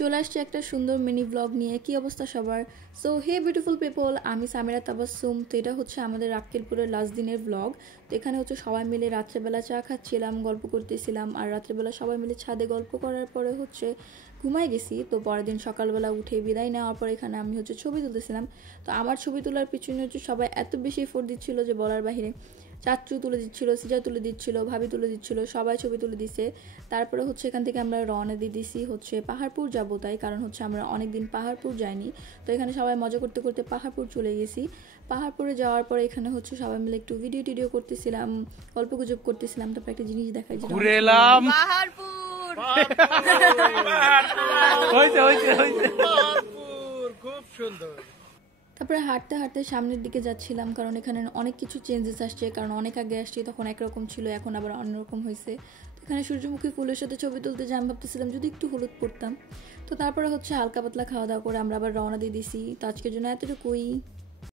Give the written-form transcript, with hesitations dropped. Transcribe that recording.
চলে আসছে একটা সুন্দর মিনি ব্লগ নিয়ে। কি অবস্থা সবার? সো হে বিউটিফুল পিপল, আমি সামিরা তাবাসসুম। তো এটা হচ্ছে আমাদের রাক্কেলপুরের লাস্ট দিনের ব্লগ। তো এখানে হচ্ছে সবাই মিলে রাত্রেবেলা চা খাচ্ছিলাম, গল্প করতেছিলাম, আর রাত্রেবেলা সবাই মিলে ছাদে গল্প করার পরে হচ্ছে ঘুমাই গেছি। তো পরের দিন সকালবেলা উঠে বিদায় নেওয়ার পর এখানে আমি হচ্ছে ছবি তুলতেছিলাম। তো আমার ছবি তোলার পিছনে হচ্ছে সবাই এত বেশি এফোর্ট দিচ্ছিল যে বলার বাহিরে। চাচু তুলে দিচ্ছিল, সিজা তুলে দিচ্ছিল, ভাবি তুলে দিচ্ছিল, সবাই ছবি তুলে দিছে। তারপরে হচ্ছে এখান থেকে আমরা রওনা দিয়ে দিছি হচ্ছে পাহাড়পুর যাবো, তাই কারণ হচ্ছে আমরা অনেকদিন পাহাড়পুর যাইনি। তো এখানে সবাই মজা করতে করতে পাহাড়পুর চলে গেছি। পাহাড়পুরে যাওয়ার পরে এখানে হচ্ছে সবাই মিলে একটু ভিডিও টিডিও করতেছিলাম, গল্প গুজব করতেছিলাম। তারপর একটা জিনিস দেখাই, ঘুরে এলাম পাহাড়পুর। খুব সুন্দর। তারপরে হাঁটতে হাঁটতে সামনের দিকে যাচ্ছিলাম, কারণ এখানে অনেক কিছু চেঞ্জেস আসছে। কারণ অনেক আগে আসছি তখন একরকম ছিল, এখন আবার অন্যরকম হয়েছে। তো এখানে সূর্যমুখী ফুলের সাথে ছবি তুলতে যে আমি ভাবতেছিলাম যদি একটু হলুদ পড়তাম। তো তারপরে হচ্ছে হালকা পাতলা খাওয়া দাওয়া করে আমরা আবার রওনা দিয়ে দিছি। তো আজকের জন্য এতটুকুই।